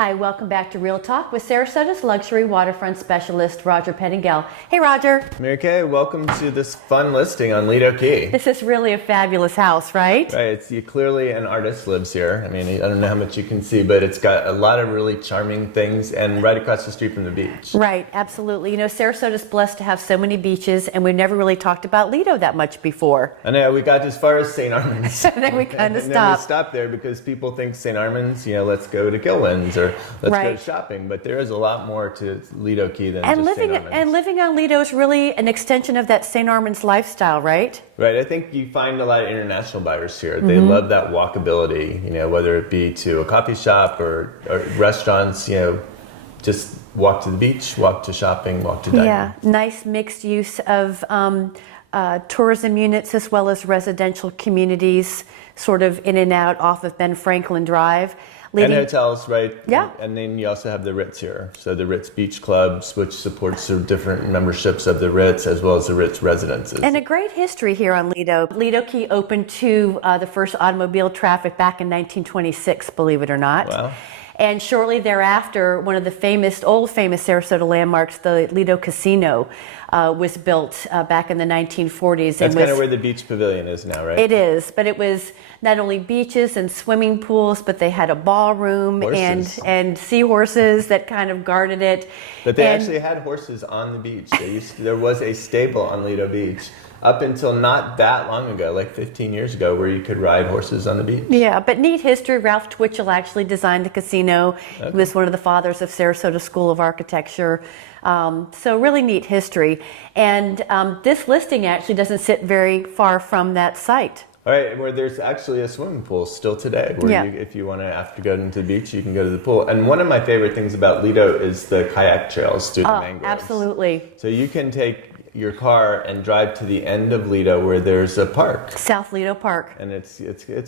Hi, welcome back to Real Talk with Sarasota's luxury waterfront specialist, Roger Pettingell. Hey, Roger. Mary Kay, welcome to this fun listing on Lido Key. This is really a fabulous house, right? Right, clearly an artist lives here. I mean, I don't know how much you can see, but it's got a lot of really charming things and right across the street from the beach. Right, absolutely. You know, Sarasota's blessed to have so many beaches, and we've never really talked about Lido that much before. I know, we got as far as St. Armands. And then we kind of stopped. And then we stopped there because people think St. Armands, you know, let's go to Gilwins or let's go to shopping. But there is a lot more to Lido Key than just St. Armands. And living on Lido is really an extension of that St. Armands lifestyle, right? Right. I think you find a lot of international buyers here. They love that walkability, you know, whether it be to a coffee shop or restaurants, you know, just walk to the beach, walk to shopping, walk to dining. Yeah, nice mixed use of tourism units as well as residential communities, sort of in and out off of Ben Franklin Drive. And hotels, right? Yeah. And then you also have the Ritz here. So the Ritz Beach Clubs, which supports the different memberships of the Ritz, as well as the Ritz residences. And a great history here on Lido. Lido Key opened to the first automobile traffic back in 1926, believe it or not. Wow. And shortly thereafter, one of the old famous Sarasota landmarks, the Lido Casino, was built back in the 1940s. That's kind of where the beach pavilion is now, right? It is, but it was not only beaches and swimming pools, but they had a ballroom and seahorses that kind of guarded it. But they actually had horses on the beach. There was a stable on Lido Beach up until not that long ago, like 15 years ago, where you could ride horses on the beach. Yeah, but neat history. Ralph Twitchell actually designed the casino. Okay. He was one of the fathers of Sarasota School of Architecture. So really neat history. And this listing actually doesn't sit very far from that site. All right, where there's actually a swimming pool still today, where if you want to, after going to the beach, you can go to the pool. And one of my favorite things about Lido is the kayak trails through the mangroves. Absolutely. So you can take your car and drive to the end of Lido where there's a park. South Lido Park. And it's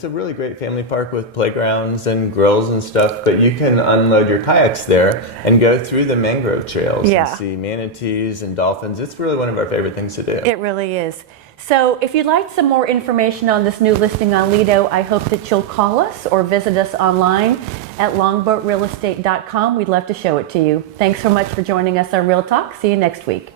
a really great family park with playgrounds and grills and stuff, but you can unload your kayaks there and go through the mangrove trails and see manatees and dolphins. It's really one of our favorite things to do. It really is. So if you'd like some more information on this new listing on Lido, I hope that you'll call us or visit us online at longboatrealestate.com. We'd love to show it to you. Thanks so much for joining us on Real Talk. See you next week.